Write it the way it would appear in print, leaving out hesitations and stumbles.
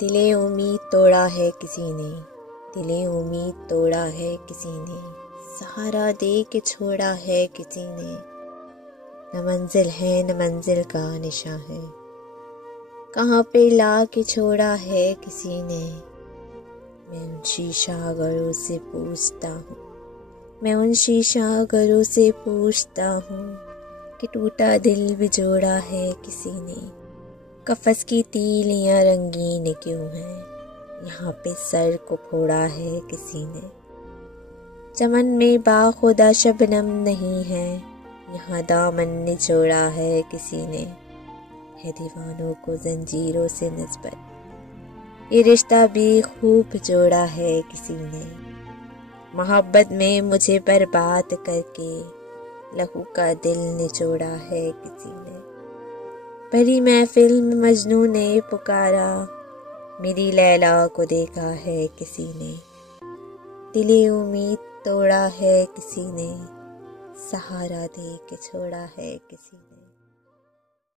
दिले उम्मीद तोड़ा है किसी ने, दिले उम्मीद तोड़ा है किसी ने, सहारा दे के छोड़ा है किसी ने। न मंजिल है न मंजिल का निशा है, कहाँ पे ला के छोड़ा है किसी ने। मैं उन शीशा घरों से पूछता हूँ, मैं उन शीशा घरों से पूछता हूँ कि टूटा दिल भी जोड़ा है किसी ने। कफस की तीलियां रंगीन क्यों हैं, यहाँ पे सर को फोड़ा है किसी ने। चमन में बाखुदा शबनम नहीं है, यहाँ दामन निचोड़ा है किसी ने। है दीवानों को जंजीरों से निस्बत, ये रिश्ता भी खूब जोड़ा है किसी ने। मोहब्बत में मुझे बर्बाद करके लहू का दिल निचोड़ा है किसी ने। भरी महफिल में मजनू ने पुकारा, मेरी लैला को देखा है किसी ने। दिले उम्मीद तोड़ा है किसी ने, सहारा दे के छोड़ा है किसी ने।